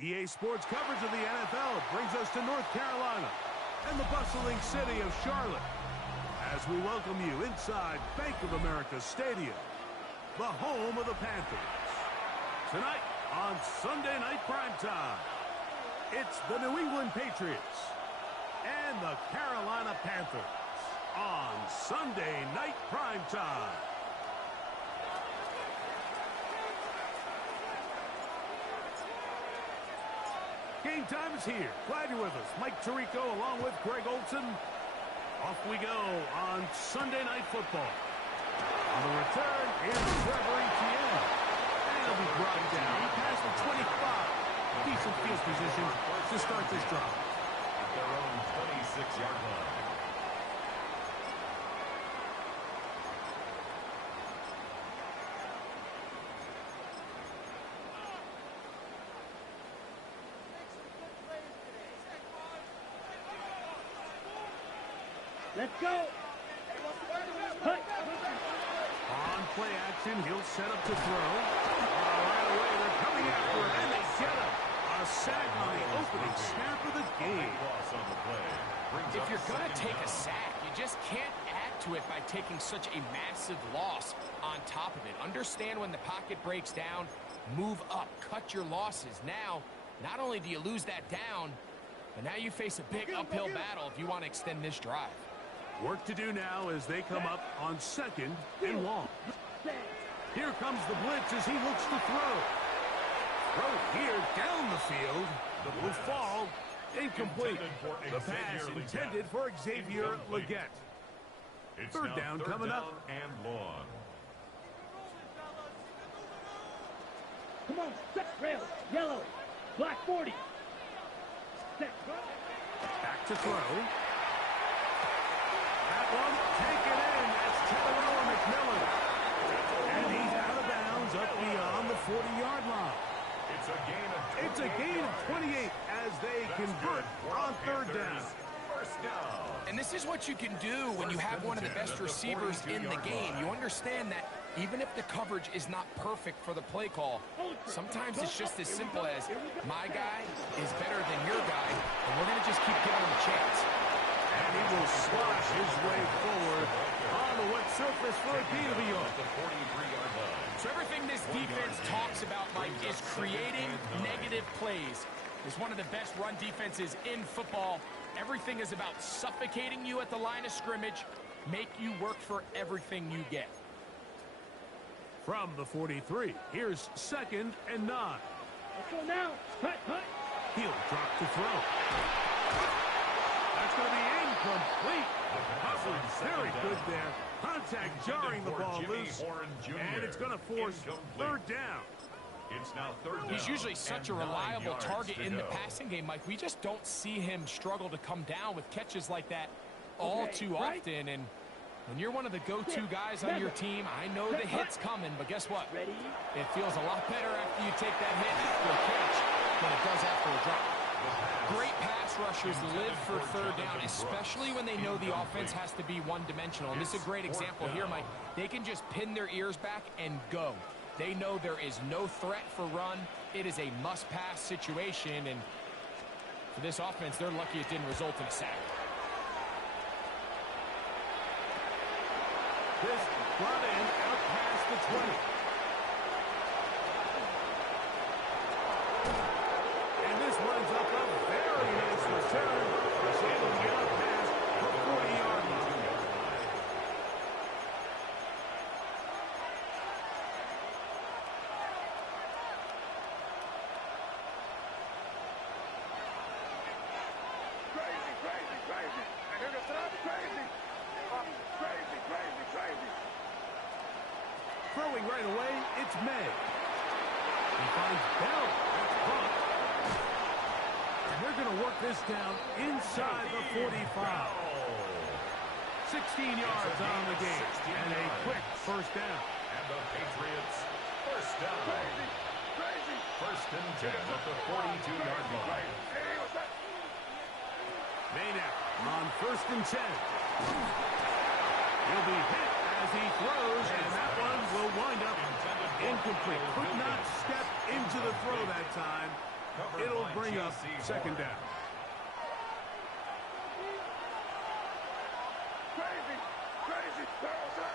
EA Sports coverage of the NFL brings us to North Carolina and the bustling city of Charlotte as we welcome you inside Bank of America Stadium, the home of the Panthers. Tonight on Sunday Night Primetime, it's the New England Patriots and the Carolina Panthers on Sunday Night Primetime. Game time is here. Glad you're with us. Mike Tirico along with Greg Olson. Off we go on Sunday Night Football. On the return is Trevor Etienne. And he'll be brought down. He passed the 25. Decent field position to start this drive. At their own 26-yard line. Let's go. On play action, he'll set up to throw. Right away, they're coming after him, and they get him. A sack on the opening snap of the game. If you're going to take a sack, you just can't add to it by taking such a massive loss on top of it. Understand when the pocket breaks down, move up, cut your losses. Now, not only do you lose that down, but now you face a big uphill battle if you want to extend this drive. Work to do now as they come up on 2nd and long. Here comes the blitz as he looks to throw. Throw here down the field. The will fall. Incomplete. The pass intended for Xavier Legette. Third down coming up. And long. Come on, set rail, yellow, black 40. Set. Back to throw. That one taken in. That's Taylor McMillan. And he's out of bounds up beyond the 40-yard line. It's a gain of 28 as they convert on 3rd down. First down. And this is what you can do when you have one of the best receivers in the game. You understand that even if the coverage is not perfect for the play call, sometimes it's just as simple as my guy is better than your guy, and we're going to just keep giving him a chance. And he will slash his way forward on the wet surface for a gain of a yard. The 43-yard line. So everything this defense talks about, Mike, is creating negative plays. It's one of the best run defenses in football. Everything is about suffocating you at the line of scrimmage, make you work for everything you get. From the 43, here's 2nd and 9. Let's go now. Cut. He'll drop to throw. That's going to be incomplete. Coverage very good there. Contact jarring the ball loose. And it's going to force 3rd down. It's now 3rd down. He's usually such a reliable target in the passing game, Mike. We just don't see him struggle to come down with catches like that all too often. And when you're one of the go-to guys on your team, I know the hit's coming, but guess what? It feels a lot better after you take that hit after a catch than it does after a drop. Great pass rushers live for 3rd down, especially when they know the offense has to be one-dimensional. And this is a great example here, Mike. They can just pin their ears back and go. They know there is no threat for run. It is a must-pass situation, and for this offense, they're lucky it didn't result in a sack. This brought in out past the 20. And this runs up a very nice return. He's able to get out past the 40-yard line. Crazy. I hear the sound crazy. Crazy. Throwing right away, it's May. He finds Bell. That's caught. And they're going to work this down inside the 45. 16 yards on the game. And a quick 1st down. And the Patriots, 1st down. Crazy. 1st and 10 at the 42-yard line. Maynard on 1st and 10. He'll be hit as he throws, and that one will wind up incomplete. Could not step into the throw that time. It'll bring up second down. Crazy. Crazy. Barrels up.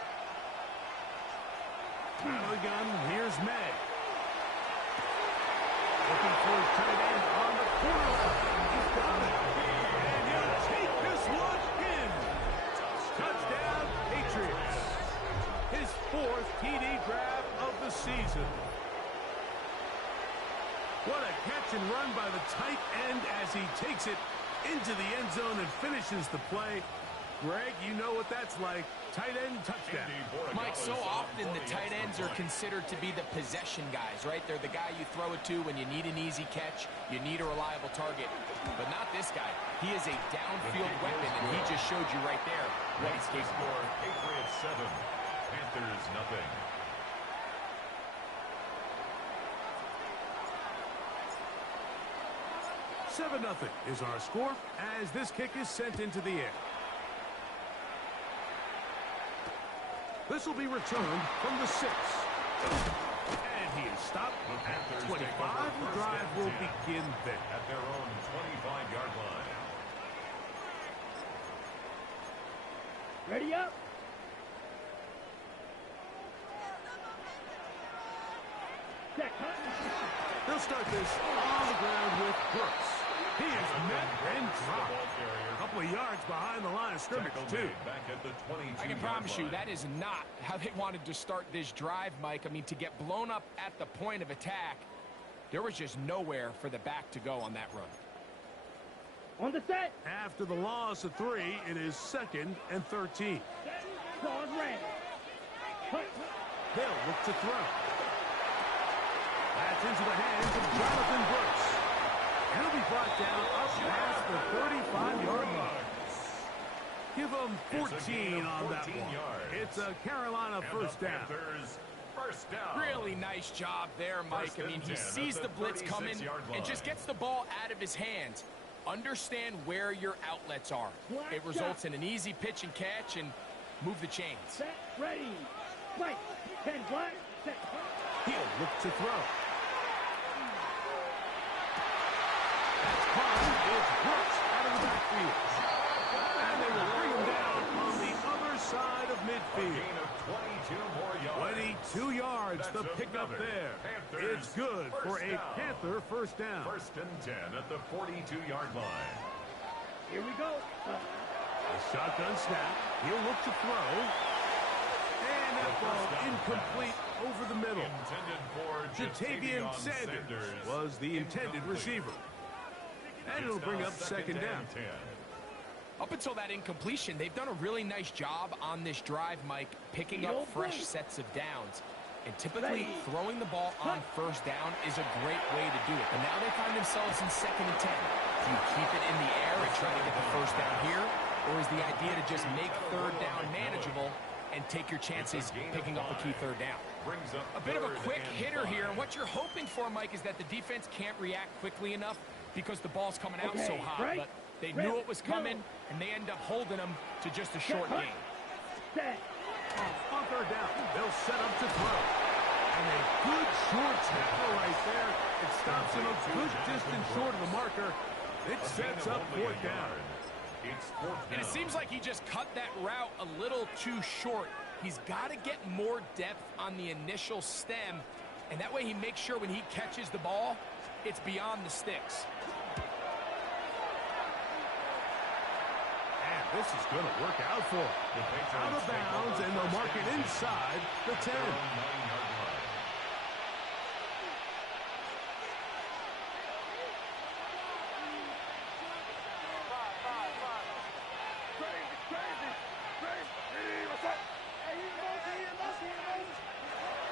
Out of the gun, here's May. Looking for his tight end on the corner. He's got it. And he'll take this one in. Touchdown, Patriots. His 4th TD grab of the season. What a catch and run by the tight end as he takes it into the end zone and finishes the play. Greg, you know what that's like. Tight end touchdown. Mike, so often the tight ends are considered to be the possession guys, right? They're the guy you throw it to when you need an easy catch, you need a reliable target. But not this guy. He is a downfield weapon, and he just showed you right there what he's capable of. Patriots 7, Panthers nothing. Seven 0 is our score as this kick is sent into the air. This will be returned from the 6. And he is stopped at 25. The drive will begin there. At their own 25-yard line. Ready up. Set, cut. They'll start this on the ground with Brooks. He is met and dropped. A couple of yards behind the line of scrimmage, too. Back at the 22-yard I can promise you line. that is not how they wanted to start this drive, Mike. I mean, to get blown up at the point of attack, there was just nowhere for the back to go on that run. On the set. After the loss of 3, it is 2nd and 13. Pause ran. Cut. They'll look to throw. That's into the hands of Jonathan Brooks. He'll be brought down up past the 35-yard line. Give him 14 on that one. It's a Carolina first down. First down. Really nice job there, Mike. I mean, he sees the blitz coming and just gets the ball out of his hands. Understand where your outlets are. It results in an easy pitch and catch and move the chains. Set, ready. Right. 10 black. Set. He'll look to throw. That's caught. It's Brooks out of the backfield. And they will bring him down on the other side of midfield. Gain of 22 more yards. 22 yards, That's the pickup another there. Panthers It's good for a down. Panther first down. First and 10 at the 42-yard line. Here we go. A shotgun snap. He'll look to throw. And that ball incomplete over the middle. Intended for Jatavian Sanders was the intended receiver. And it'll bring up second down. 10. Up until that incompletion, they've done a really nice job on this drive, Mike, picking up fresh sets of downs. And typically, throwing the ball on first down is a great way to do it. But now they find themselves in 2nd and 10. Do you keep it in the air and try to get the first down here? Or is the idea to just make third down manageable and take your chances picking up a key third down? A bit of a quick hitter here. And what you're hoping for, Mike, is that the defense can't react quickly enough because the ball's coming out so hot. But they knew it was coming, and they end up holding them to just a short gain. Set. On third down, they'll set up to throw. And a good short tackle right there. It stops him a good distance short of the marker. It sets up fourth down. It's fourth down. And it seems like he just cut that route a little too short. He's got to get more depth on the initial stem, and that way he makes sure when he catches the ball, it's beyond the sticks. And this is going to work out for him. Out of bounds, and they'll mark it inside the 10.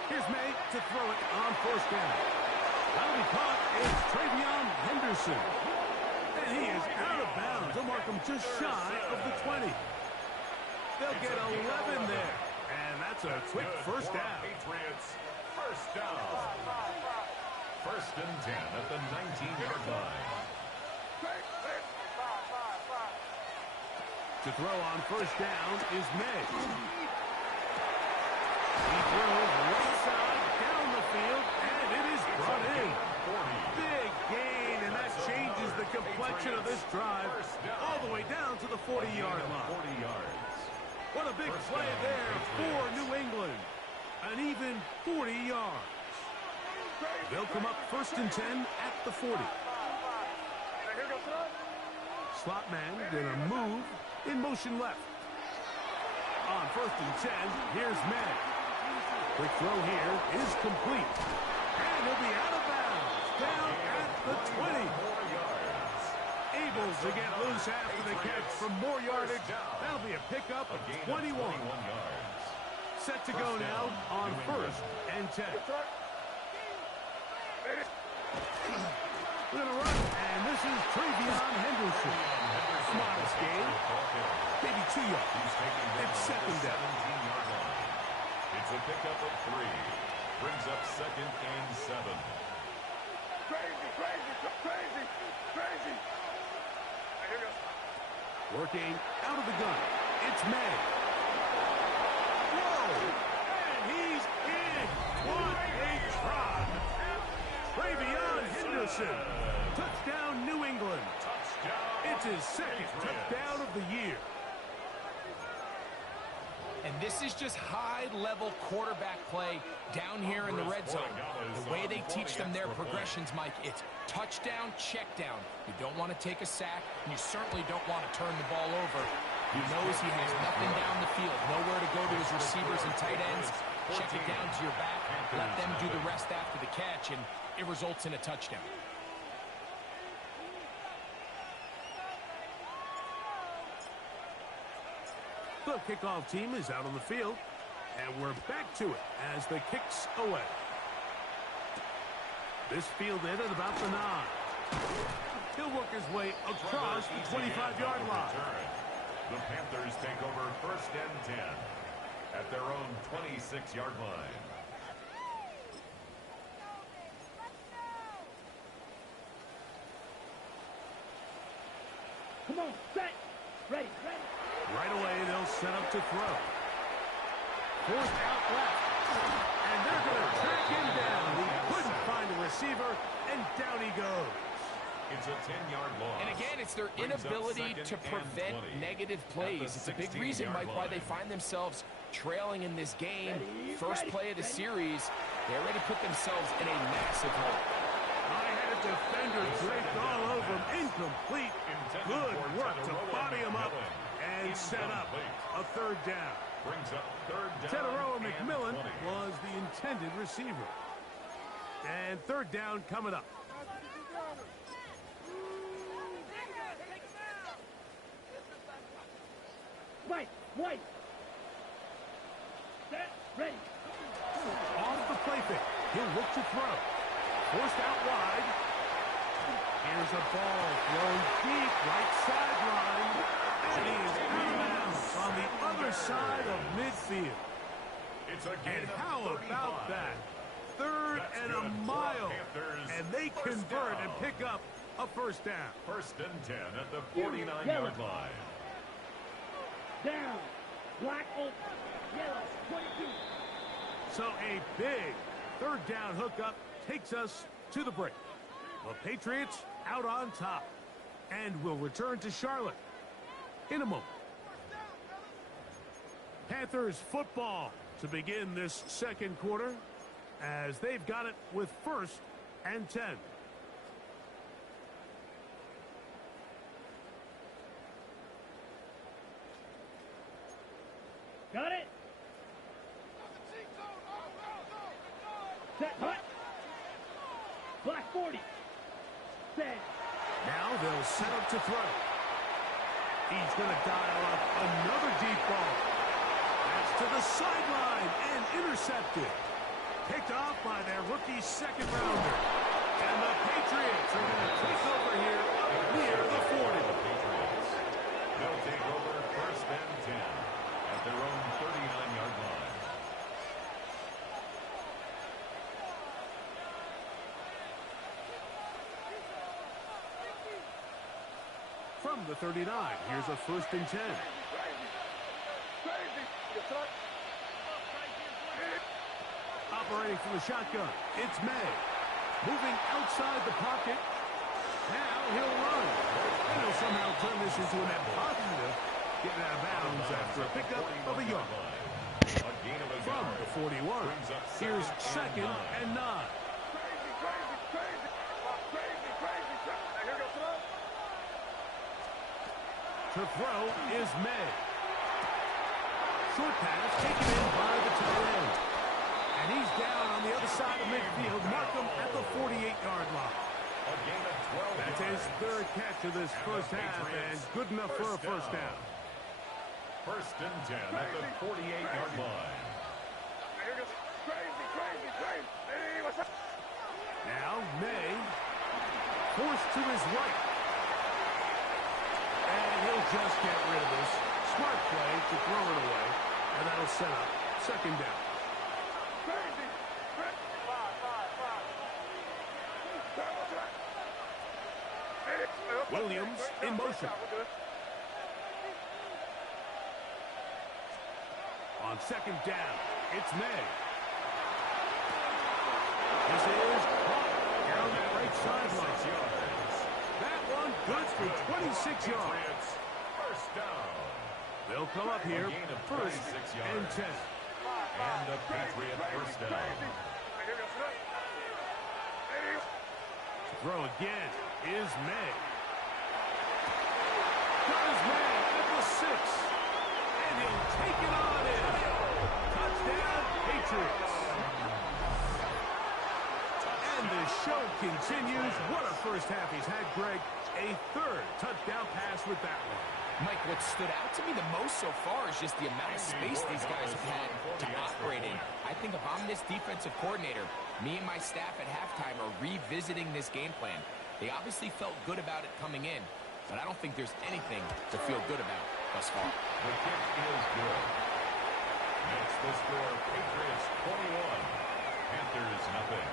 Here's May to throw it on first down. That'll be caught. It's Travion Henderson. And he is out of bounds. They'll mark him just shy of the 20. They'll get 11 there. And that's a quick first down. Patriots first down. First and 10 at the 19-yard line. To throw on first down is May. He throws right side down the field, and it is brought in. Big gain section of this drive all the way down to the 40-yard line. 40 yards. What a big play there for New England. An even 40 yards. They'll come up 1st and 10 at the 40. Slot man gonna move in motion left. On 1st and 10, here's Madden. Quick throw here is complete. And he'll be out of bounds. Down at the 20. Able to get loose after the catch for more yardage. That'll be a pickup of 21. Set to go now on 1st and 10. We're going to run, and this is Travion Henderson. Modest gain, maybe 2 yards. It's 2nd down. It's a pickup of 3. Brings up 2nd and 7. Crazy. Working out of the gun. It's May. Whoa! And he's in. What a try. Travion Henderson. Touchdown, New England. It's his 2nd touchdown of the year. And this is just high-level quarterback play down here in the red zone. The way they teach them their progressions, Mike, it's touchdown, check down. You don't want to take a sack, and you certainly don't want to turn the ball over. He knows he has nothing down the field, nowhere to go to his receivers and tight ends. Check it down to your back, let them do the rest after the catch, and it results in a touchdown. The kickoff team is out on the field, and we're back to it as the kick's away. This fielded at about the 9. He'll work his way across the 25-yard line. The Panthers take over 1st and 10 at their own 26-yard line. Come on, set. Ready. Right away, they'll set up to throw. 4th out left. And they're going to track him down. He couldn't find a receiver, and down he goes. It's a 10-yard loss. And again, it's their inability to prevent negative plays. It's a big reason, Mike, why they find themselves trailing in this game. First play of the series, they already put themselves in a massive hole. I had a defender draped all over him. Incomplete. Good work to body him up and set up a 3rd down. Brings up 3rd down. Roraw McMillan was the intended receiver. And 3rd down coming up. White. Set. Ready. Off the play fake. He'll look to throw. Forced out wide. Here's a ball thrown deep right sideline. And he is out of bounds on the other side of midfield. It's a And how about that? 3rd and a mile. And they convert and pick up a 1st down. 1st and 10 at the 49-yard line. Down. Black open. Yellow. 22. So a big 3rd down hookup takes us to the break. The Patriots out on top. And will return to Charlotte in a moment. Panthers football to begin this 2nd quarter as they've got it with 1st and 10. Got it. Set. Hut. Black 40. Set. Now they'll set up to throw. He's going to dial up another deep ball. That's to the sideline and intercepted. Picked off by their rookie 2nd rounder. And the Patriots are going to take over here up near the 40. They'll take over 1st and 10 at their own 39-yard line. From the 39, here's a 1st and 10. Operating from the shotgun, it's May. Moving outside the pocket. Now he'll run. And he'll somehow turn this into a net positive, getting out of bounds after a pickup of a yard. From the 41, here's 2nd and 9. To throw is May. Short pass taken in by the tight end. And he's down on the other side of midfield. Mark him at the 48-yard line. That's his 3rd catch of this first half, and good enough for a first down. 1st and 10 at the 48-yard line. Now May forced to his right. And he'll just get rid of this. Smart play to throw it away. And that'll set up 2nd down. Williams in motion. On 2nd down, it's May. This is down that right sideline. That one good for 26 yards. First down. They'll come up here 1st and 10. And the Patriot first down. Throw again is May. Got his man at the 6. And he'll take it on in. Touchdown, Patriots. And the show continues. What a first half he's had, Greg. A 3rd touchdown pass with that one. Mike, what stood out to me the most so far is just the amount of space these guys have had to operate in. I think if I'm this defensive coordinator, me and my staff at halftime are revisiting this game plan. They obviously felt good about it coming in, but I don't think there's anything to feel good about thus far. The kick is good. Makes the score Patriots 21, Panthers nothing.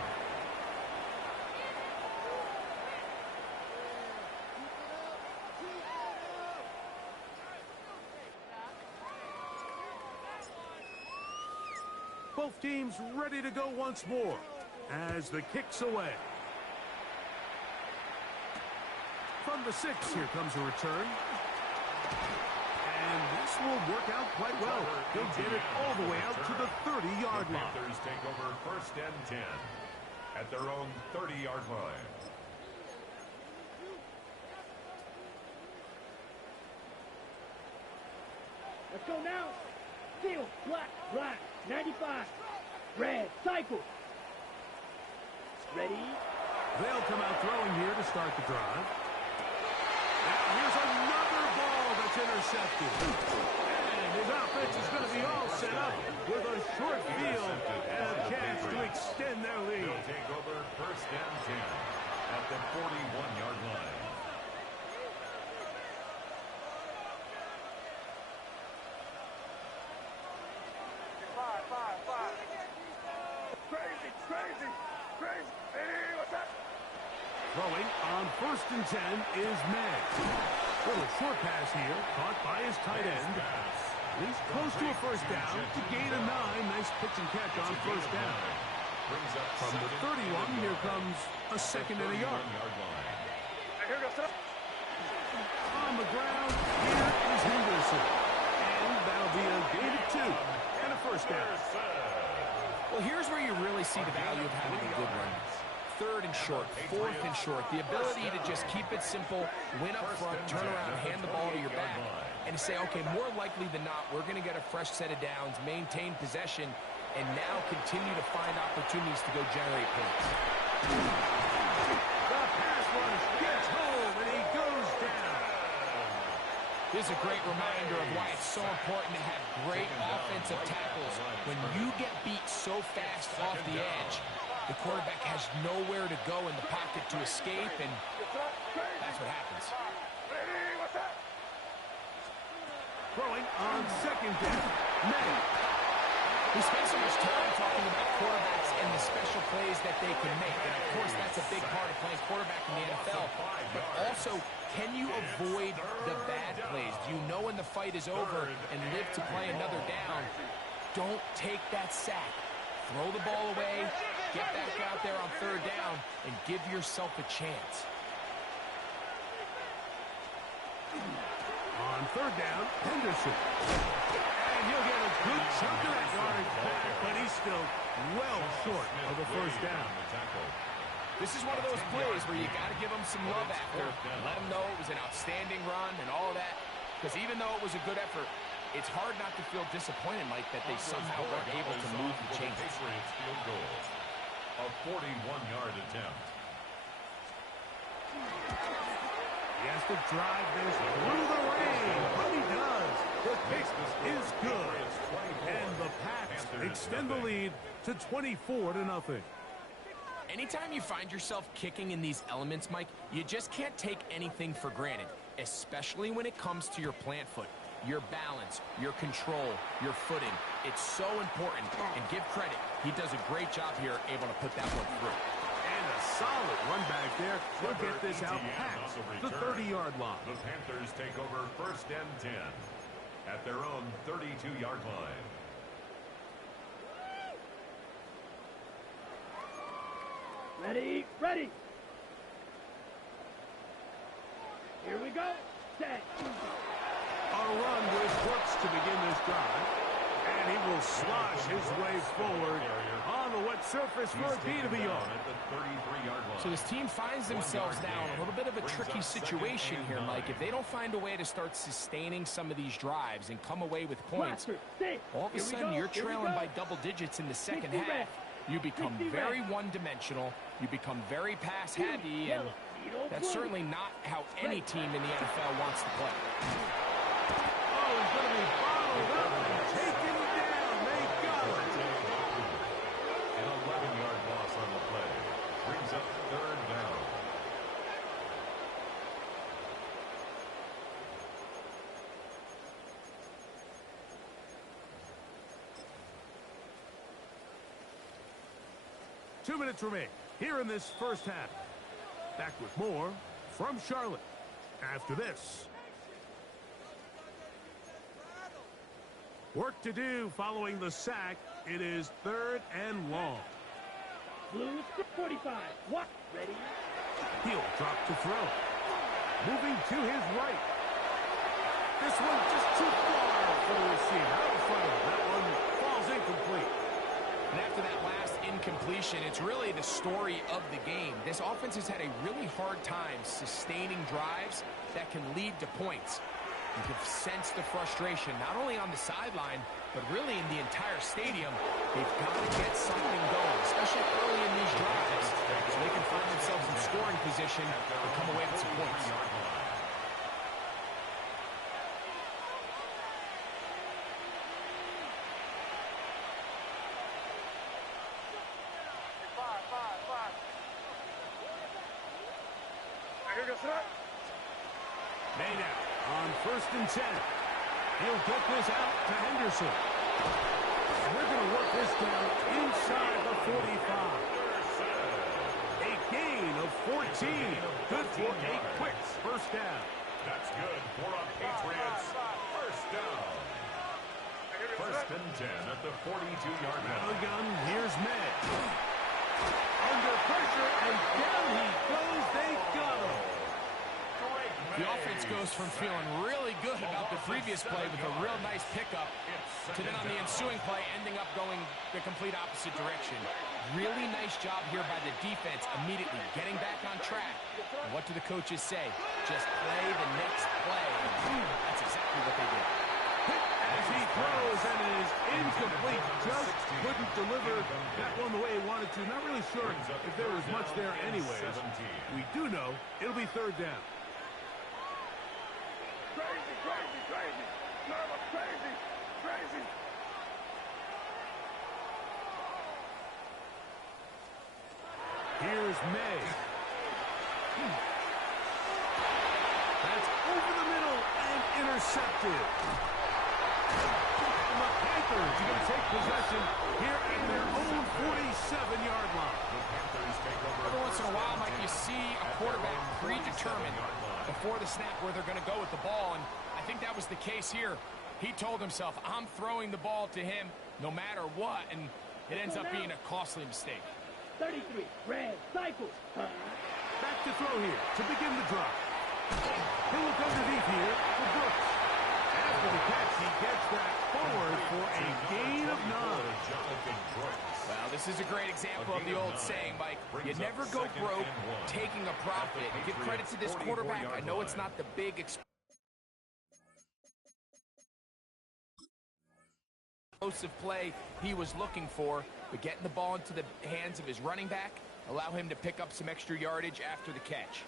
Both teams ready to go once more as the kick's away. From the 6, here comes a return. And this will work out quite well. They'll get it all the way out to the 30-yard line. Panthers take over 1st and 10 at their own 30-yard line. Let's go now. Steel, black, 95. Red, cycle. Ready? They'll come out throwing here to start the drive. Now here's another ball that's intercepted. And his offense is going to be all set up with a short field and a chance to extend their lead. They'll take over 1st and 10 at the 41-yard line. Throwing on 1st and 10 is May. Little short pass here, caught by his tight end. He's close to a first down to gain a 9. Nice pitch and catch on 1st down. From the 31, here comes a 2nd and a yard. On the ground, here is Henderson. And that'll be a gain of 2 and a first down. Well, here's where you really see the value of having a good run. 3rd and short, 4th and short. The ability to just keep it simple, win up front, turn around, hand the ball to your back, and say, okay, more likely than not, we're going to get a fresh set of downs, maintain possession, and now continue to find opportunities to go generate points. The pass rush gets home, and he goes down. This is a great reminder of why it's so important to have great offensive tackles. When you get beat so fast off the edge, the quarterback has nowhere to go in the pocket to escape, and that's what happens. Throwing on 2nd down, May. We spend so much time talking about quarterbacks and the special plays that they can make, and of course that's a big part of playing quarterback in the NFL. But also, can you avoid the bad plays? Do you know when the fight is over and live to play another down? Don't take that sack. Throw the ball away, get back out there on 3rd down, and give yourself a chance. On third down, Henderson. And he'll get a good chunk of that yardage back, but he's still well short of the first down. This is one of those plays where you got to give him some love after. Let him know it was an outstanding run and all of that. Because even though it was a good effort, it's hard not to feel disappointed, Mike, that they somehow weren't able to move the chains. Patriots field goal. A 41-yard attempt. He has to drive this through the rain, but he does. The kick is good. And the Pats extend the lead to 24-0. Anytime you find yourself kicking in these elements, Mike, you just can't take anything for granted, especially when it comes to your plant foot, your balance, your control, your footing. It's so important, and give credit. He does a great job here able to put that one through. And a solid run back there. He'll get this out past the 30-yard line. The Panthers take over 1st and 10 at their own 32-yard line. Ready, ready. Here we go. Set. A run with hooks to begin this drive. And he will slosh his way forward on the wet surface for a gain of a yard. At the 33-yard line. So this team finds themselves now in a little bit of a tricky situation here, Mike. If they don't find a way to start sustaining some of these drives and come away with points, all of a sudden you're trailing by double digits in the second half. You become very one-dimensional, you become very pass-heavy, and that's certainly not how any team in the NFL wants to play. Oh, he's going to be bottled up and taken down. They got it. An 11-yard loss on the play. Brings up 3rd down. Two minutes remain here in this first half. Back with more from Charlotte after this. Work to do following the sack. It is 3rd and long. Blues 45. What? Ready? He'll drop to throw. Moving to his right. This one just too far for the receiver. Out in front of him. That one falls incomplete. And after that last incompletion, it's really the story of the game. This offense has had a really hard time sustaining drives that can lead to points. You can sense the frustration, not only on the sideline, but really in the entire stadium. They've got to get something going, especially early in these drives, so they can find themselves in scoring position and come away with some points. Made out on 1st and 10. He'll get this out to Henderson. And they're going to work this down inside the 45. A gain of 14. Good for a quick first down. That's good for a Patriots first down. 1st and 10 at the 42-yard line. Shotgun, here's May. Under pressure, and down he goes. They got him. The offense goes from feeling really good about the previous play with a real nice pickup to then on the ensuing play ending up going the complete opposite direction. Really nice job here by the defense immediately getting back on track. And what do the coaches say? Just play the next play. That's exactly what they did. As he throws, and it is incomplete. Just couldn't deliver that one the way he wanted to. Not really sure if there was much there anyways. We do know it'll be 3rd down. Crazy, crazy, crazy. Mama, crazy, crazy. Here's May. That's over the middle and intercepted. And the Panthers are going to take possession here in their own 47-yard line. Every once in a while, Mike, you see a quarterback predetermined before the snap where they're going to go with the ball, and I think that was the case here. He told himself, I'm throwing the ball to him no matter what, and it ends up being a costly mistake. 33. Red cycle. Back to throw here to begin the drive. He'll look underneath here for Brooks. After the catch, he gets that forward for a gain of 9. Well, this is a great example of the old saying, Mike. You never go broke taking a profit. Give credit to this quarterback. I know it's not the big explosive play he was looking for, but getting the ball into the hands of his running back, allow him to pick up some extra yardage after the catch.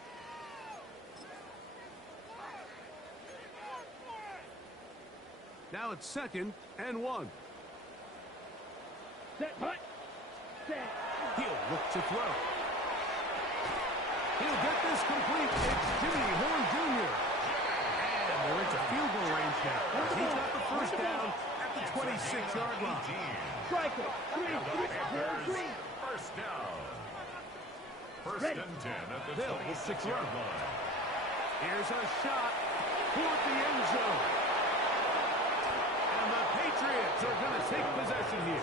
Now it's 2nd and 1. Set, punt. Set. He'll look to throw. He'll get this complete. It's Jimmy Horn Jr. And they're into field goal range now. He's got the first down at the 26-yard line. Striker. Three. First down. First Ready. and 10 at the They'll look to 26-yard throw. line. Here's a shot toward the end zone. And the Patriots are going to take possession here.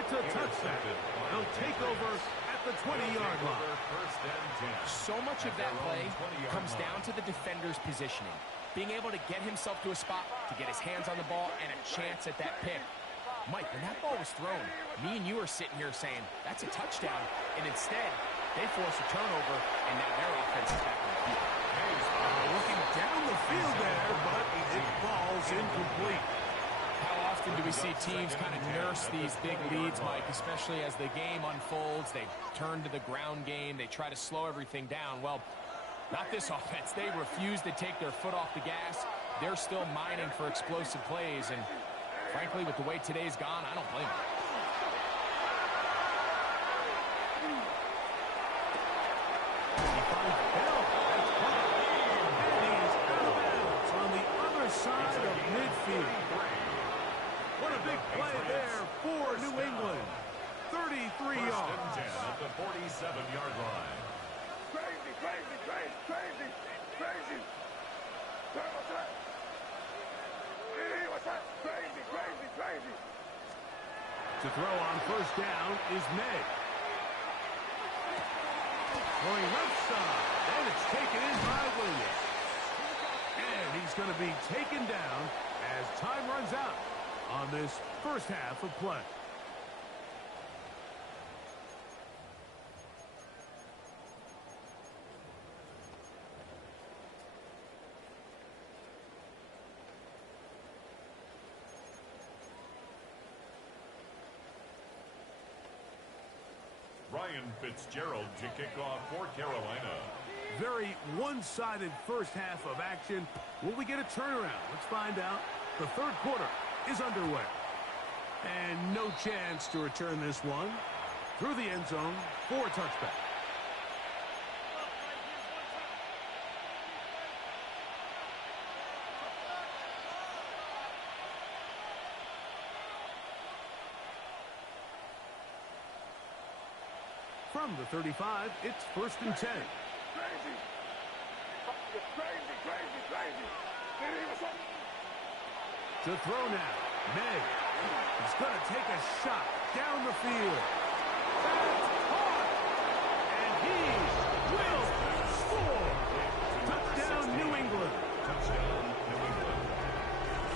It's a touchdown. They'll take over at the 20-yard line. First and 10. So much of that play comes down to the defender's positioning. Being able to get himself to a spot, to get his hands on the ball, and a chance at that pick. Mike, when that ball was thrown, me and you are sitting here saying, that's a touchdown. And instead, they force a turnover, and now their offense is back on the field. Looking down the field there, but it falls incomplete. How often do we see teams kind of nurse these big leads, Mike, especially as the game unfolds? They turn to the ground game. They try to slow everything down. Well, not this offense. They refuse to take their foot off the gas. They're still mining for explosive plays, and frankly, with the way today's gone, I don't blame them. He finds Bell. That's caught. And he's out of bounds on the other side of midfield. What a big play there for New England. 33 First yards. and 10 at the 47-yard line. Crazy. What's that? What's that? Crazy. To throw on first down is May. Going left side, and it's taken in by Williams. And he's going to be taken down as time runs out on this first half of play. Ryan Fitzgerald to kick off for Carolina. Very one-sided first half of action. Will we get a turnaround? Let's find out. The third quarter is underway. And no chance to return this one. Through the end zone for a touchback. From the 35, it's first and 10. Crazy. To throw now, May. He's going to take a shot down the field. That's caught. And he will score. Touchdown, New England.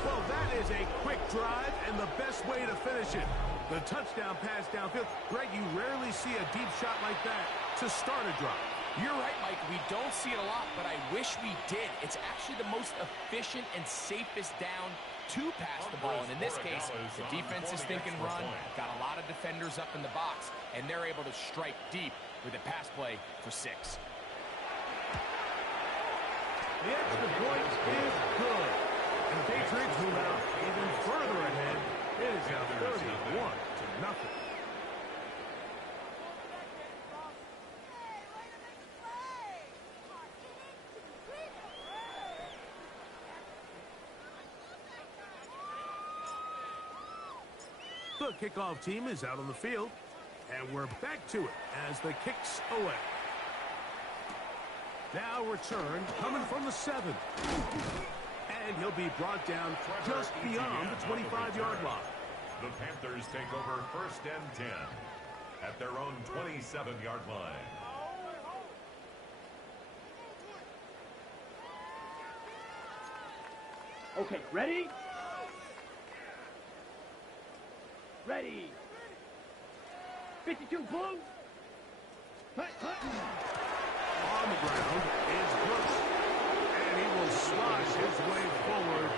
Well, that is a quick drive and the best way to finish it. The touchdown pass downfield. Greg, you rarely see a deep shot like that to start a drive. You're right, Mike. We don't see it a lot, but I wish we did. It's actually the most efficient and safest down to pass the ball. And in this case, the defense is thinking run, got a lot of defenders up in the box, and they're able to strike deep with a pass play for 6. The extra point is good. And the Patriots move out even further ahead. It is now 31-0. The kickoff team is out on the field, and we're back to it as the kicks away. Now return coming from the 7. And he'll be brought down just beyond the 25-yard line. The Panthers take over first and 10 at their own 27-yard line. Okay, ready? Ready. 52 blue. Hut, hut. On the ground is Brooks. And he will slosh his way forward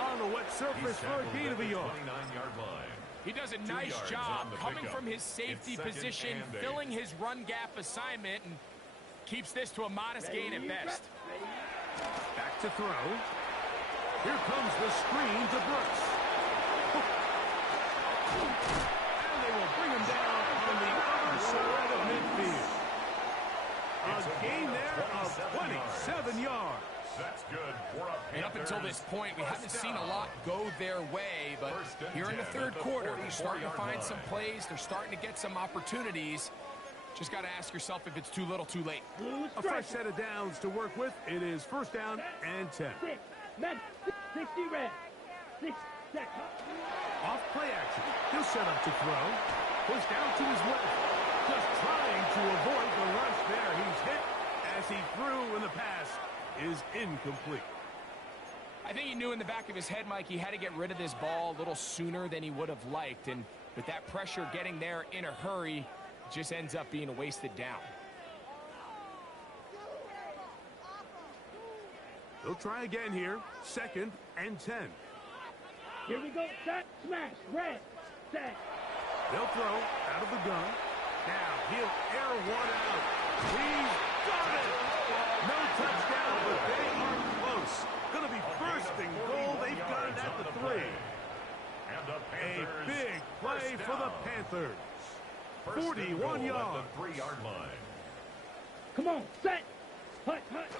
on the wet surface for a gain of a yard. 29-yard line. He does a 2 nice yards job on the coming pickup. from his safety It's second position, and 8. filling his run gap assignment, and keeps this to a modest gain at best. Back to throw. Here comes the screen to Brooks. And they will bring him down on the other side of midfield. A gain there of 27 yards. That's good for a And up until this point, we haven't seen a lot go their way, but here in the third quarter, they're starting to find some plays. They're starting to get some opportunities. Just got to ask yourself if it's too little, too late. A fresh set of downs to work with. It is first down and 10. 6, men, 60 red. 6, set. Off play action. He'll set up to throw. Push down to his left. Just trying to avoid the rush there. He's hit as he threw, and the pass is incomplete. I think he knew in the back of his head, Mike, he had to get rid of this ball a little sooner than he would have liked. And with that pressure getting there in a hurry, it just ends up being a wasted down. He'll try again here. Second and 10. Here we go. Set, smash, red, set. They'll throw out of the gun. Now he'll air one out. He's got it! No touchdown, but they are close. Going to be first and goal. They've got it at the 3. And the A Panthers big play first for the down. Panthers. First and 41 goal at yards. the 3-yard line. Come on, set. Hut, hut.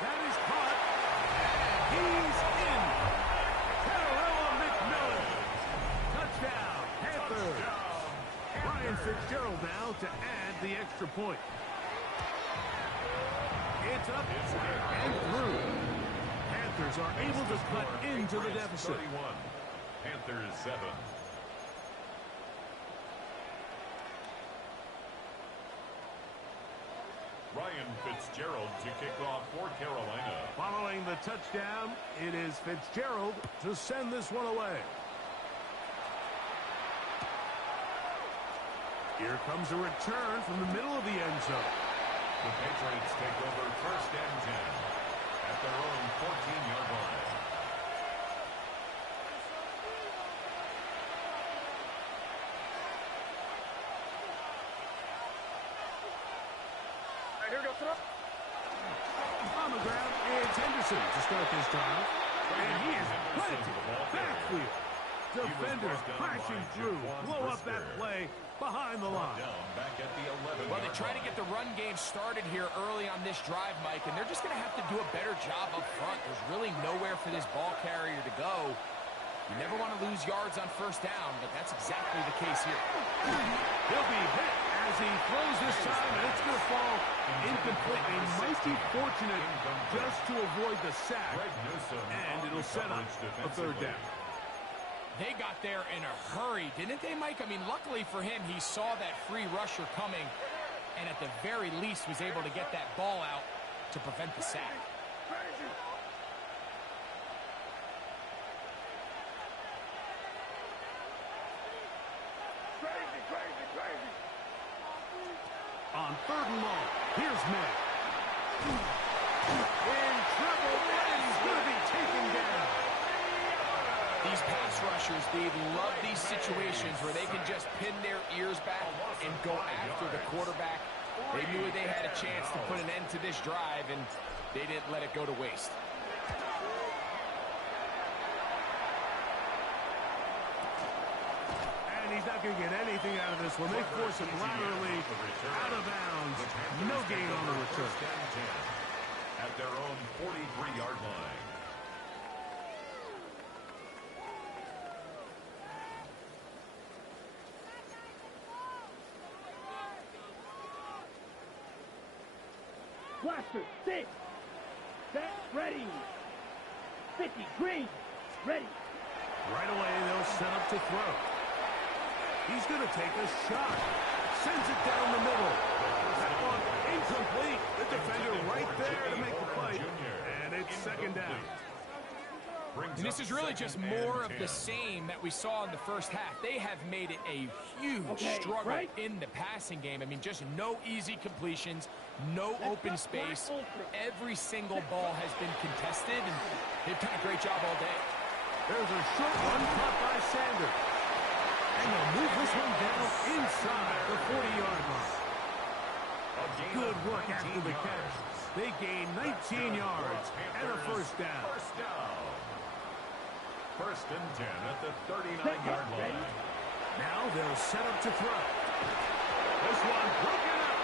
That is caught. And he's in. Carolina McMillan. Touchdown, Panthers. Ryan Fitzgerald now to add the extra point. It's up and through. Panthers are able to cut into the deficit. 31. Panthers 7. Ryan Fitzgerald to kick off for Carolina. Following the touchdown, it is Fitzgerald to send this one away. Here comes a return from the middle of the end zone. The Patriots take over first and 10 at their own 14-yard line. On the ground, it's Henderson to start this drive. And he is planted backfield. Defenders crashing through. Blow up that play behind the line. Down back at the 11. Well, they try to get the run game started here early on this drive, Mike, and they're just going to have to do a better job up front. There's really nowhere for this ball carrier to go. You never want to lose yards on first down, but that's exactly the case here. He'll be hit as he throws this time, and it's going to fall incomplete. They might be fortunate just to avoid the sack, and it'll set up a third down. They got there in a hurry, didn't they, Mike? I mean, luckily for him, he saw that free rusher coming, and at the very least was able to get that ball out to prevent the sack. Crazy. On third and long, here's May. In trouble, and he's going to be taken down. These pass rushers, they love these situations where they can just pin their ears back and go after the quarterback. They knew they had a chance to put an end to this drive, and they didn't let it go to waste. And he's not going to get anything out of this one. They force him laterally out of bounds. No gain on the return. First and 10 at their own 43-yard line. Blaster, 6. Set, ready. 50, green, ready. Right away, they'll set up to throw. He's going to take a shot. Sends it down the middle. That one Incomplete. The defender right there to make the play. And it's second down. And this is really just more of the same that we saw in the first half. They have made it a huge struggle in the passing game. I mean, just no easy completions, no open space. Every single ball has been contested, and they've done a great job all day. There's a short one caught by Sanders. And they'll move this one down inside the 40-yard line. Good work after the catch. They gain 19 yards and a first down. First and 10 at the 39-yard line. Now they'll set up to throw. This one broken up.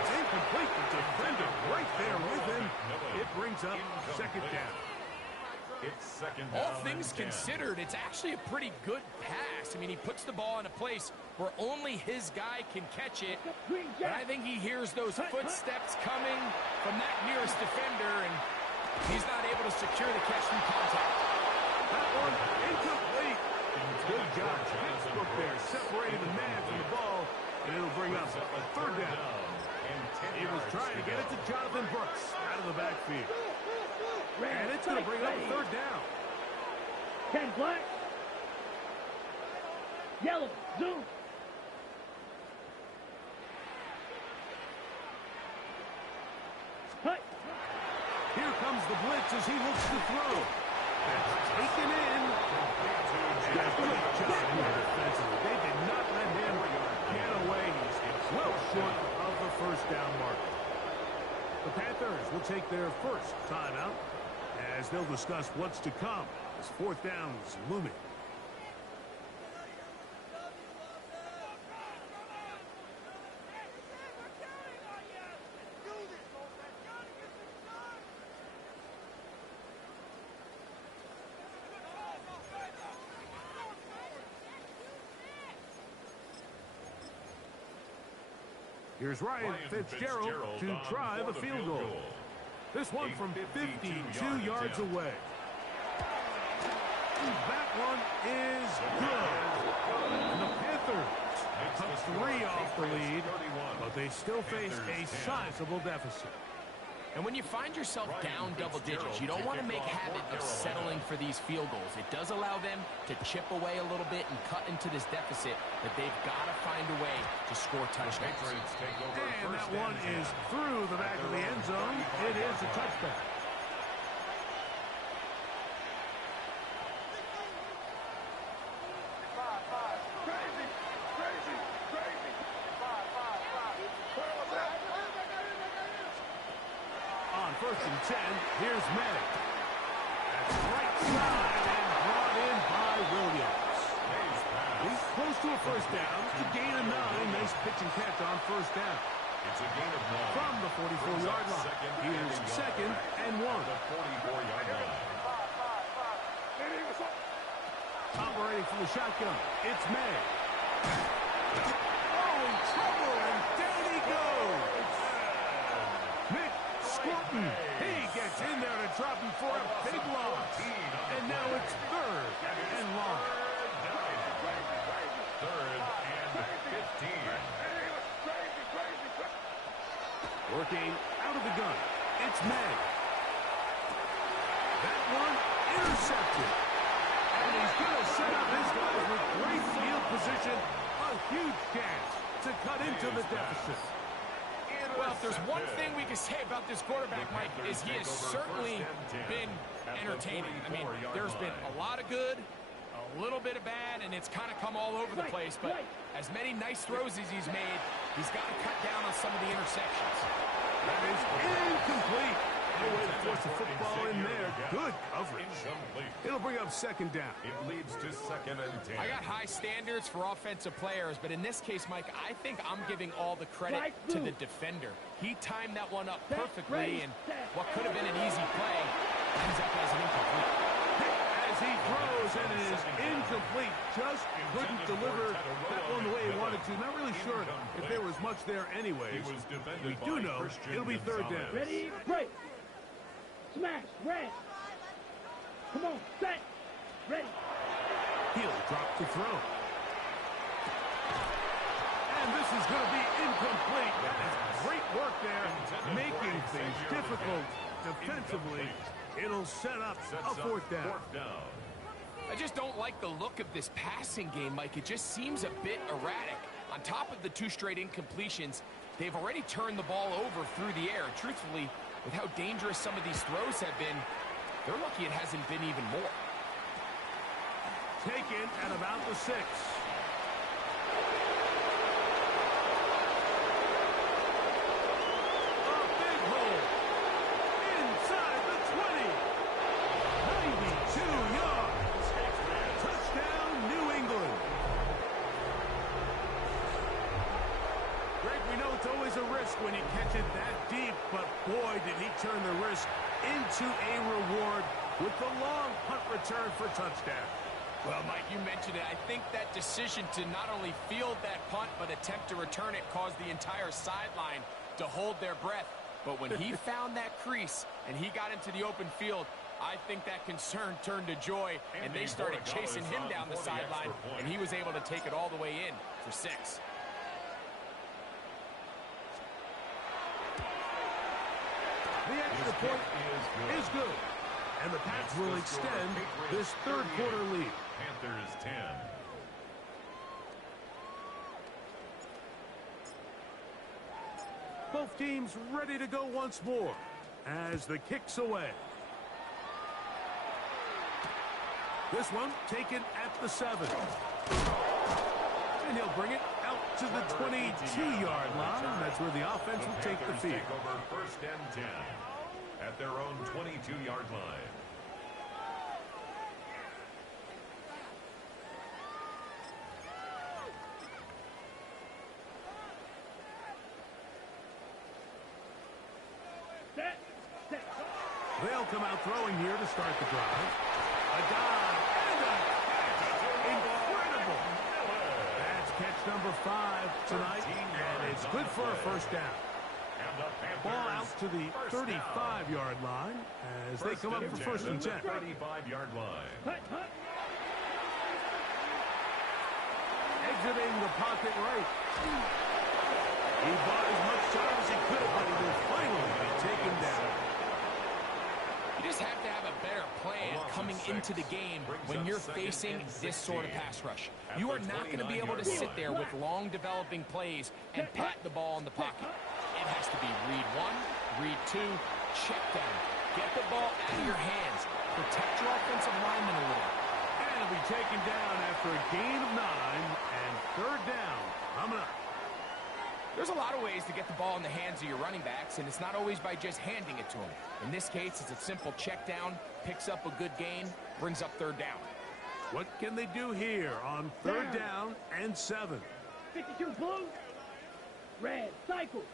It's incomplete. The defender right there with him. It brings up second down. It's second down. All things considered, it's actually a pretty good pass. I mean, he puts the ball in a place where only his guy can catch it. But I think he hears those footsteps coming from that nearest defender, and he's not able to secure the catch through contact. That one incomplete. Good job. Textbook there, separating the man from the ball, and it'll bring up a third down. He was trying to get it to Jonathan Brooks out of the backfield. And it's going to bring up third down. 10 black. Yellow, zoom. Hut. Here comes the blitz as he looks to throw. That's taken in. Great job defensively. They did not let him get away. He's well short of the first down mark. The Panthers will take their first timeout as they'll discuss what's to come as fourth down is looming. Here's Ryan Fitzgerald to try the field goal. This one from 52 yards away. That one is good. And the Panthers cut 3 off the lead, but they still face a sizable deficit. And when you find yourself down double digits, you don't want to make habit of settling for these field goals. It does allow them to chip away a little bit and cut into this deficit, but they've got to find a way to score touchdowns. And that one is through the back of the end zone. It is a touchdown. First and 10, here's Madden. That's right side and brought in by Williams. He's close to a first down. It's a gain of 9. Nice pitch and catch on first down. It's a gain of 9. From the 44-yard line. Here's second and 1. The 44-yard line. Operating from the shotgun, it's May. Oh, in trouble, and down he goes. He gets in there to drop him for a big loss. And now it's third and long. Third and 15. Working out of the gun. It's May. That one intercepted. And he's going to set up his guys with great field position. A huge chance to cut into the deficit. Well, if there's one thing we can say about this quarterback, Mike, is he has certainly been entertaining. I mean, there's been a lot of good, a little bit of bad, and it's kind of come all over the place. But as many nice throws as he's made, he's got to cut down on some of the interceptions. That is incomplete. No way to force the football in there. Good coverage. It'll bring up second down. It leads to second and 10. I got high standards for offensive players, but in this case, Mike, I think I'm giving all the credit to the defender. He timed that one up perfectly, and what could have been an easy play ends up as an incomplete. As he throws, and it is incomplete. Just couldn't deliver that one the way he wanted to. Not really sure if there was much there anyways. We do know it'll be third down. Ready, break. Smash, red. Come on, set. Ready. He'll drop to throw. And this is going to be incomplete. That is great work there, making things difficult defensively. It'll set up a fourth down. I just don't like the look of this passing game, Mike. It just seems a bit erratic. On top of the 2 straight incompletions, they've already turned the ball over through the air. Truthfully, with how dangerous some of these throws have been, they're lucky it hasn't been even more. Taken at about the 6. When you catch it that deep, but boy, did he turn the risk into a reward with the long punt return for touchdown. Well, Mike, you mentioned it. I think that decision to not only field that punt, but attempt to return it caused the entire sideline to hold their breath. But when he found that crease and he got into the open field, I think that concern turned to joy, and they started chasing him down the sideline, and he was able to take it all the way in for 6. The extra point is good. And the Pats will extend this third quarter lead. Panthers 10. Both teams ready to go once more as the kick's away. This one taken at the 7. And he'll bring it out to the 22-yard line. That's where the offense will take the field. Take over first and 10 at their own 22-yard line. They'll come out throwing here to start the drive. A dive and a catch. Incredible. That's catch number 5 tonight, and it's good for a first down. Ball out to the 35-yard line as they come up for first and 10. 35-yard line. Exiting the pocket right. He bought as much time as he could, but he will finally be taken down. You just have to have a better plan coming into the game when you're facing this sort of pass rush. You are not going to be able to sit there with long developing plays and pat the ball in the pocket. It has to be read 1, read 2, check down. Get the ball out of your hands. Protect your offensive lineman a little. And it'll be taken down after a gain of 9 and third down coming up. There's a lot of ways to get the ball in the hands of your running backs, and it's not always by just handing it to them. In this case, it's a simple check down, picks up a good gain, brings up third down. What can they do here on third down and 7? 52 blue. Red, cycle.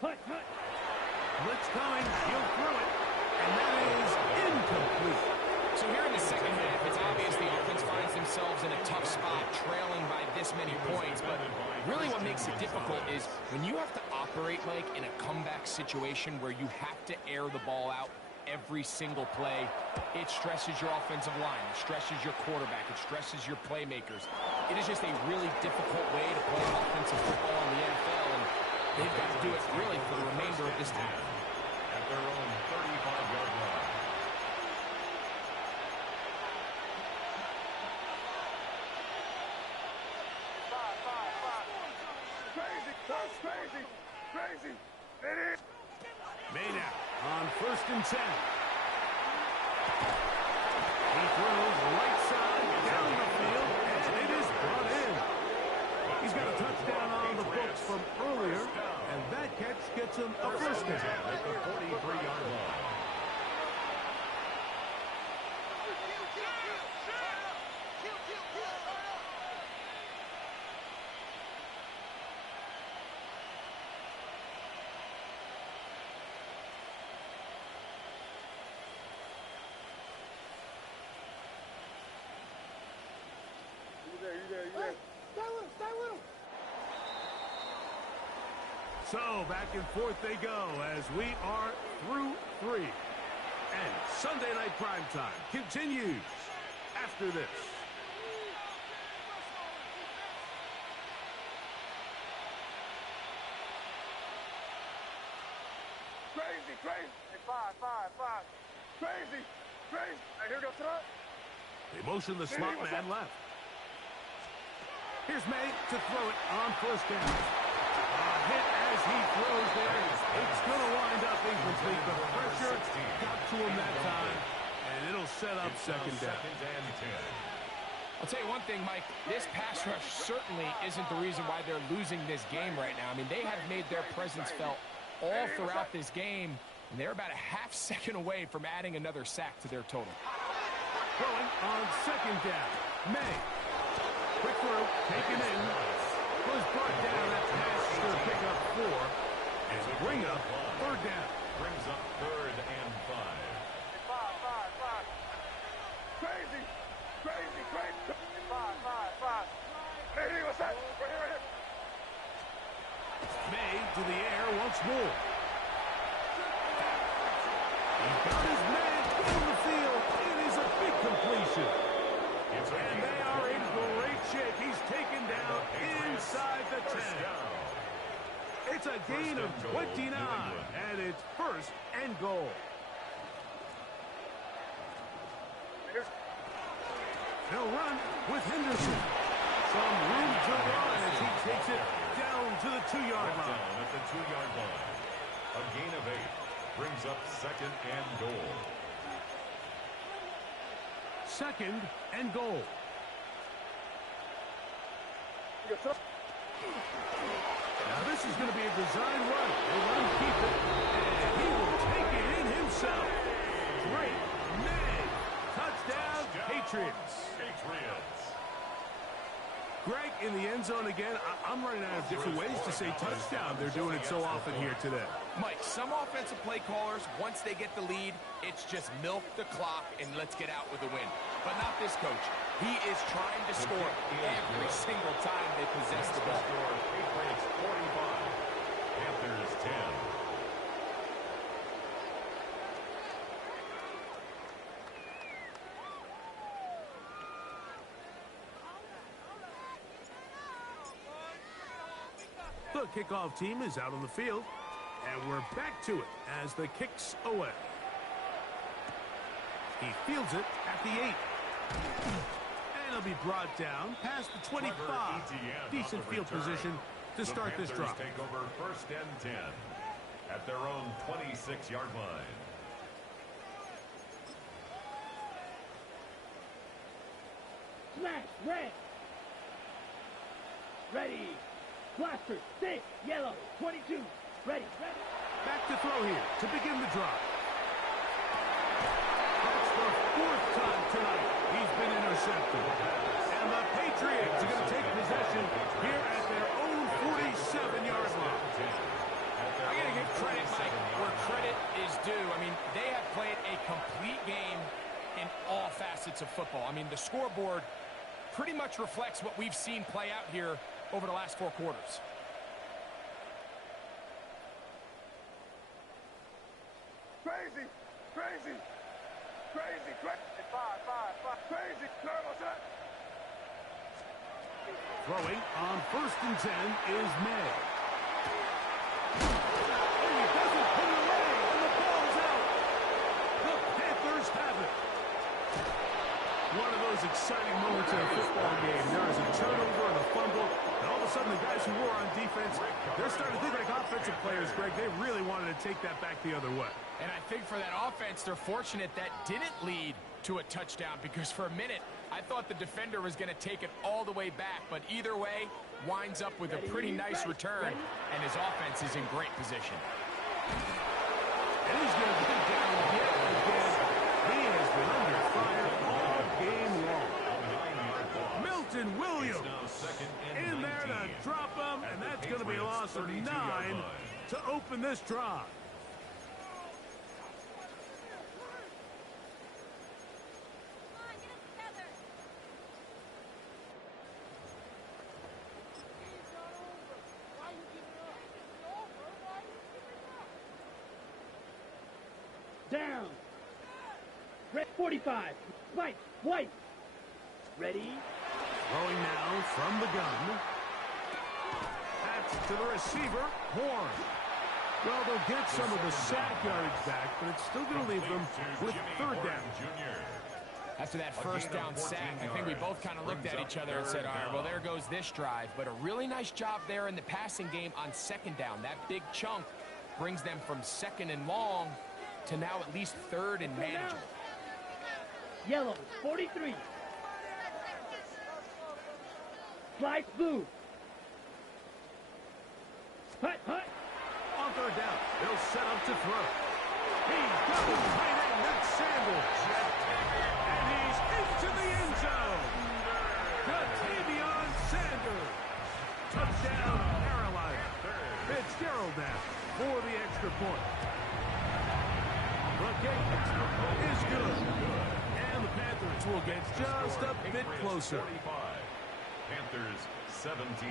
Hut. Blitz coming, he'll throw it, and that is incomplete. So here in the second half, it's obvious the offense finds themselves in a tough spot, trailing by this many points. But really what makes it difficult is when you have to operate, Mike, in a comeback situation where you have to air the ball out every single play, it stresses your offensive line, it stresses your quarterback, it stresses your playmakers. It is just a really difficult way to play offensive football in the NFL, and they've got to do it really for the remainder of this time. At their own 35-yard line. Crazy. It is. Maynard on first and 10. He throws right side down the field, and it is brought in. He's got a touchdown on the books from earlier, and that catch gets him a first down. At the 43-yard line. So back and forth they go as we are through 3. And Sunday Night Primetime continues after this. crazy. Hey, five. Crazy. Hey, here goes front. They motion the slot man left. Here's May to throw it on first down. A hit as he throws there. It's going to wind up incomplete. The pressure got to him that time, and it'll set up second down. I'll tell you one thing, Mike. This pass rush certainly isn't the reason why they're losing this game right now. I mean, they have made their presence felt all throughout this game, and they're about a half second away from adding another sack to their total. Throwing on second down. May. Quick throw, taken in. Was brought down. That pass is going to pick up 4. And bring up third down. Brings up 3rd and 5. Five. Crazy. Five. Hey, what's that? Right here. May to the air once more. He's got his man on the field. It is a big completion. And they are in great shape. He's taken down inside the 10. It's a gain of 29, and it's 1st and goal. They'll run with Henderson. Some room to run as he takes it down to the 2-yard line. Down at the 2-yard line. A gain of 8 brings up 2nd and goal. 2nd and goal. Now this is going to be a design run. They let him keep it, and he will take it in himself. Great man. Touchdown, Patriots. Greg in the end zone again. I'm running out of different ways to say touchdown. They're doing it so often here today. Mike, some offensive play callers, once they get the lead, it's just milk the clock and let's get out with a win. But not this coach. He is trying to score every single time they possess the ball. Patriots 45, Panthers 10. The kickoff team is out on the field, and we're back to it as the kick's away. He fields it at the 8. And he'll be brought down past the 25. Decent field position to start this drive. Take over 1st and 10 at their own 26-yard line. Smash, red. Ready. Blaster, 6, yellow, 22. Ready. Back to throw here to begin the drive. That's the 4th time tonight he's been intercepted. And the Patriots are going to take possession here at their own 47-yard line. I got to give credit, Mike, where credit is due. I mean, they have played a complete game in all facets of football. I mean, the scoreboard pretty much reflects what we've seen play out here over the last 4 quarters. Crazy. Five. Crazy. What's that? Throwing on 1st and 10 is May. And he doesn't put it away, and the ball's out. The Panthers have it. One of those exciting moments in a football game. There is a turnover and a fumble, and all of a sudden the guys who were on defense, they're starting to think like offensive players, Greg. They really wanted to take that back the other way. And I think for that offense, they're fortunate that didn't lead to a touchdown, because for a minute, I thought the defender was going to take it all the way back. But either way, winds up with a pretty nice return, and his offense is in great position. And he's going to get down yet again. He has been under fire all game long. Milton Williams in there to drop him, and that's going to be a loss of 9 to open this drive. Down. Red 45. White. Ready. Throwing now from the gun. That's to the receiver, Horn. Well, they'll get some of the sack yardage back, but it's still going to leave them with third down. After that first down sack, I think we both kind of looked at each other and said, all right, well, there goes this drive. But a really nice job there in the passing game on second down. That big chunk brings them from second and long to now at least third and manageable. Yellow, 43. Slice blue. Hut, hut. On third down, they'll set up to throw. He's got his tight end, that's Sanders. And he's into the end zone. Ja'Tavion Sanders. Touchdown, Carolina. Fitzgerald now for the extra point. The kick is good. And the Panthers will get just a bit closer. Panthers 17.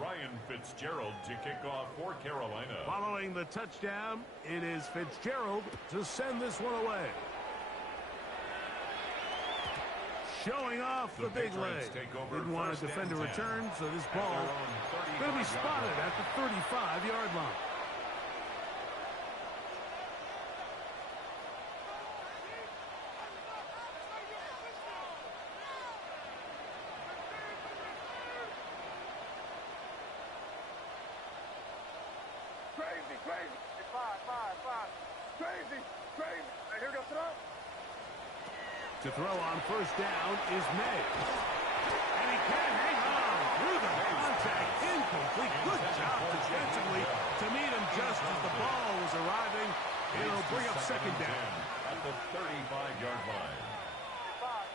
Ryan Fitzgerald to kick off for Carolina. Following the touchdown, it is Fitzgerald to send this one away. Showing off the big leg. Didn't want to defend a return, so this ball going to be spotted at the 35-yard line. Crazy. Five. Crazy. Right, here we go, throw. To throw on first down is May. And he can hang on through the contact. Incomplete. Good job defensively to meet him just as the ball was arriving. It'll bring up second down. At the 35-yard line. Five.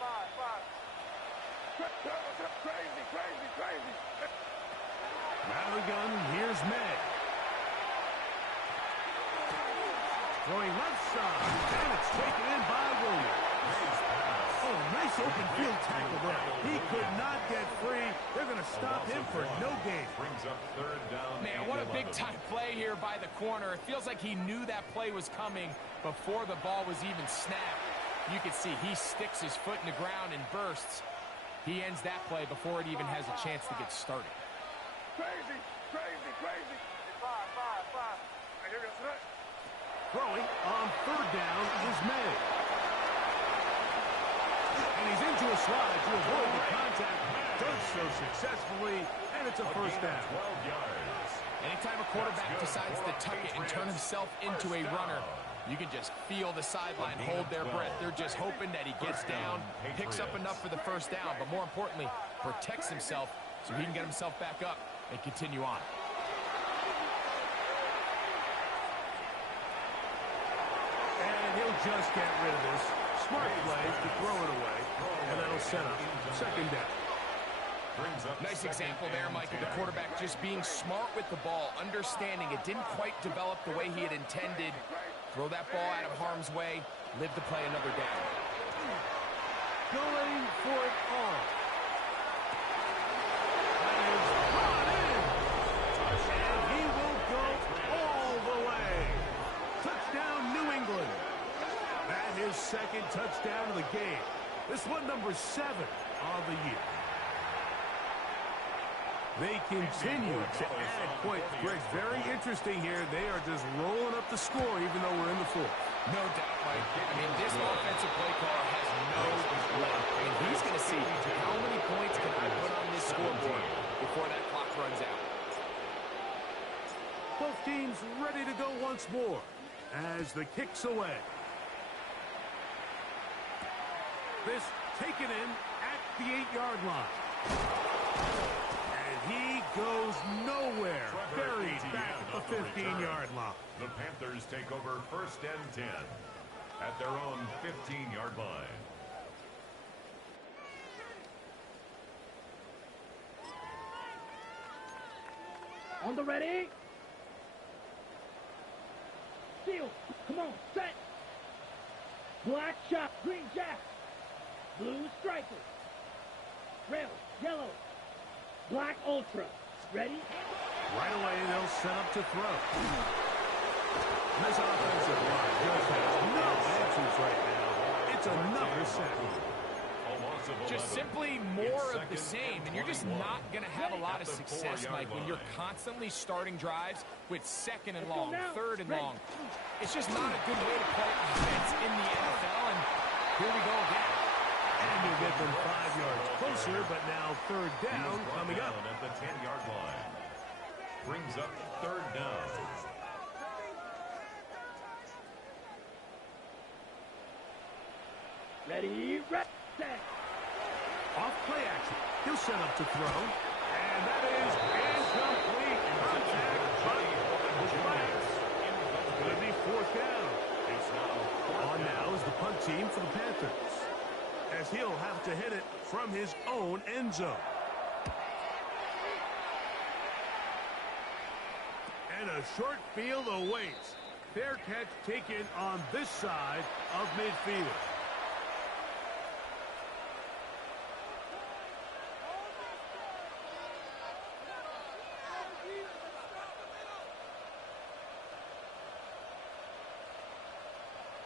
Crazy. Out of the gun, here's May. Throwing left side, and it's taken in by Williams. Oh, nice open field tackle there. He could not get free. They're going to stop him for no gain. Brings up third down. Man, what a big-time play here by the corner. It feels like he knew that play was coming before the ball was even snapped. You can see he sticks his foot in the ground and bursts. He ends that play before it even has a chance to get started. Crazy. Five. Right, here we go, throw. Throwing on third down is May. And he's into a slide to avoid the contact. Does so successfully, and it's a first down. 12 yards. Anytime a quarterback decides to tuck it and turn himself into a runner, you can just feel the sideline hold their breath. They're just hoping that he gets down, picks up enough for the first down, but more importantly, protects himself so he can get himself back up and continue on. He'll just get rid of this. Smart play to throw it away, and that'll set up second down. Nice example there, Mike, of the quarterback just being smart with the ball, understanding it didn't quite develop the way he had intended. Throw that ball out of harm's way, live to play another down. Going for it all. That is brought in. And he will go all the way. Touchdown, New England. That is second touchdown of the game. This one number 7 of the year. They continue to add points. Greg, very interesting here. They are just rolling up the score even though we're in the fourth. No doubt, Mike. I mean, this offensive play caller has no limit. I mean, he's going to see how many points can I put on this scoreboard before that clock runs out. Both teams ready to go once more as the kick's away. This taken in at the 8-yard line. And he goes nowhere. Buried back at the 15-yard line. The Panthers take over first and 10 at their own 15-yard line. On the ready. Steal. Come on, set. Black shot, green jack. Blue striker. Red, yellow. Black ultra. Ready? Right away, they'll set up to throw. This offensive line just has no answers right now. It's another sack. Just simply more of the same, and you're just not going to have a lot of success, Mike, when you're constantly starting drives with second and long, third and long. It's just not a good way to play offense in the NFL, and here we go again. And you'll get them 5 yards closer, but now third down coming up. At the 10-yard line. Brings up third down. Ready, set. Off play action. He'll set up to throw. And that is incomplete. Contact, but the flags. It's going to be fourth down. On now is the punt team for the Panthers, as he'll have to hit it from his own end zone. And a short field awaits. Fair catch taken on this side of midfield.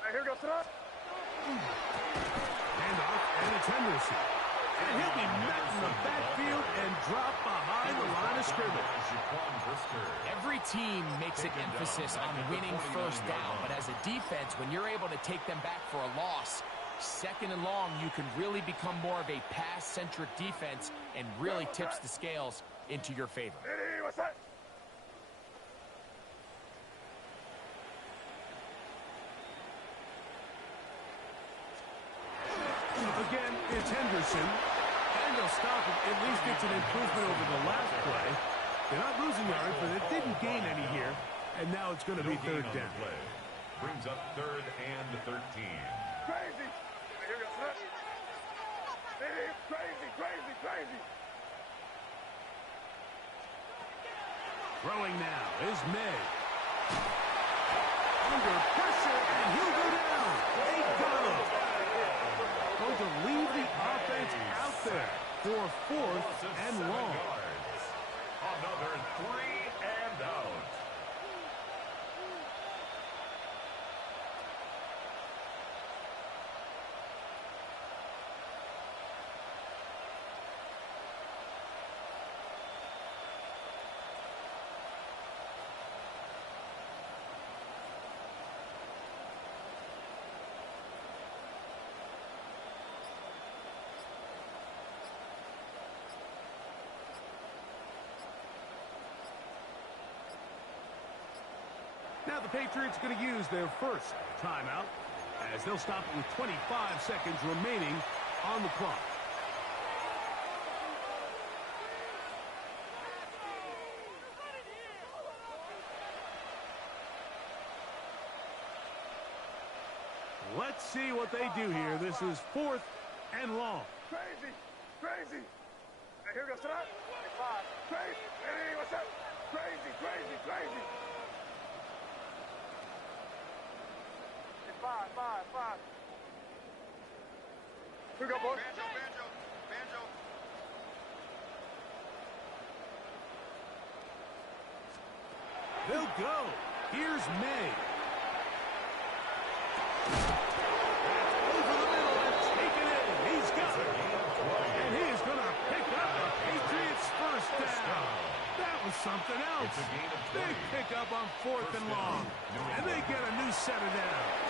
Here goes it up. Handoff, and it's Henderson. And he'll be met in the backfield and dropped behind the line of scrimmage. Every team makes an emphasis on winning first down, but as a defense, when you're able to take them back for a loss, second and long, you can really become more of a pass-centric defense and really tips the scales into your favor. Hey, what's that? Again, it's Henderson. And they'll stop it. At least it's an improvement over the last play. They're not losing yards, but it didn't gain any here. And now it's going to be third down. Brings up third and 13. Crazy. Here goes it. Hey, crazy, crazy, crazy. Throwing now is May. Under pressure, and he'll go down. They got him. Going to leave the offense out there for fourth and long. Another 3 and out. Now the Patriots going to use their first timeout, as they'll stop it with 25 seconds remaining on the clock. Let's see what they do here. This is fourth and long. Crazy, crazy. Here goes it up. Crazy. Hey, what's up? Crazy, crazy, crazy. Five. Here we go, boys. Banjo. They'll go. Here's May. Over the middle and taken in. He's got it. And he is going to pick up the Patriots' first down. That was something else. Big pickup on fourth and long. And they get a new set of downs.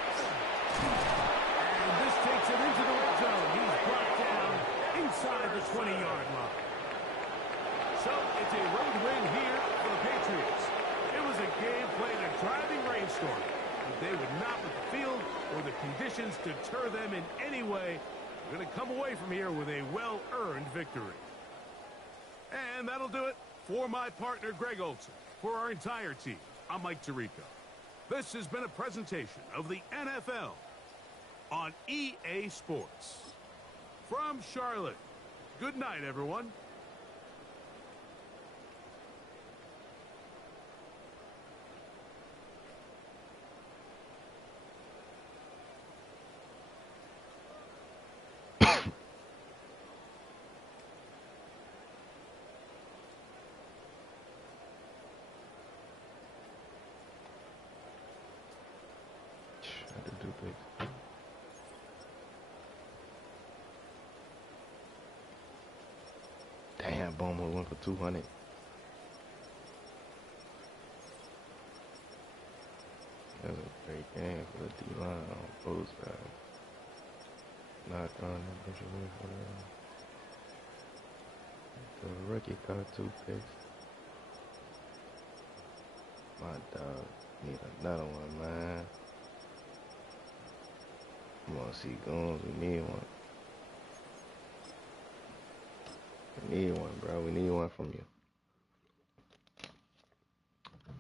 And this takes it into the red zone. He's brought down inside the 20-yard line. So it's a road win here for the Patriots. It was a game played in a driving rainstorm, but they would not let the field or the conditions deter them in any way. They're going to come away from here with a well-earned victory. And that'll do it for my partner, Greg Olson. For our entire team, I'm Mike Tirico. This has been a presentation of the NFL on EA Sports. From Charlotte, good night, everyone. almost went for 200. That was a great game for the D-line on both sides. Not throwing that bitch away for the rookie caught 2 picks. My dog need another one, man. Come on, see Goons, we need one. We need one, bro. We need one from you.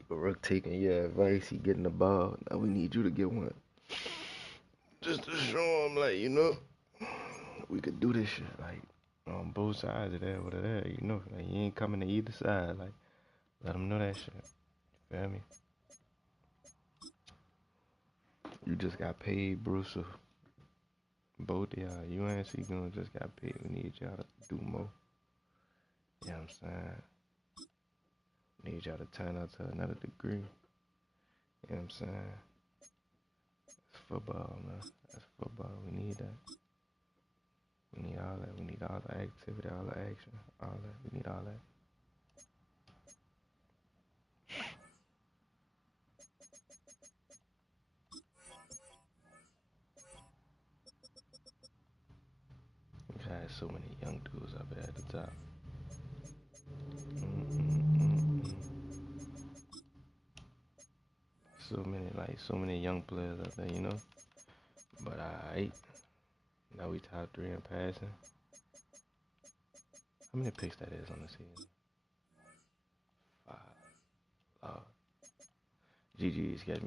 Rook taking your advice, he getting the ball. Now we need you to get one. Just to show him, like, you know, we could do this shit, like, on both sides of that, over there, you know. Like, you ain't coming to either side. Like, let him know that shit. You feel me? You just got paid, Bruce. So both of y'all, you and C Goon just got paid. We need y'all to do more. You know what I'm saying? Need y'all to turn out to another degree. You know what I'm saying? That's football, man. That's football. We need that. We need all that. We need all the activity, all the action, all that. We need all that. We had so many young dudes up there at the top. So many young players up there, you know. But alright. Now we top 3 in passing. How many picks that is on the season? 5. GG's, catch me.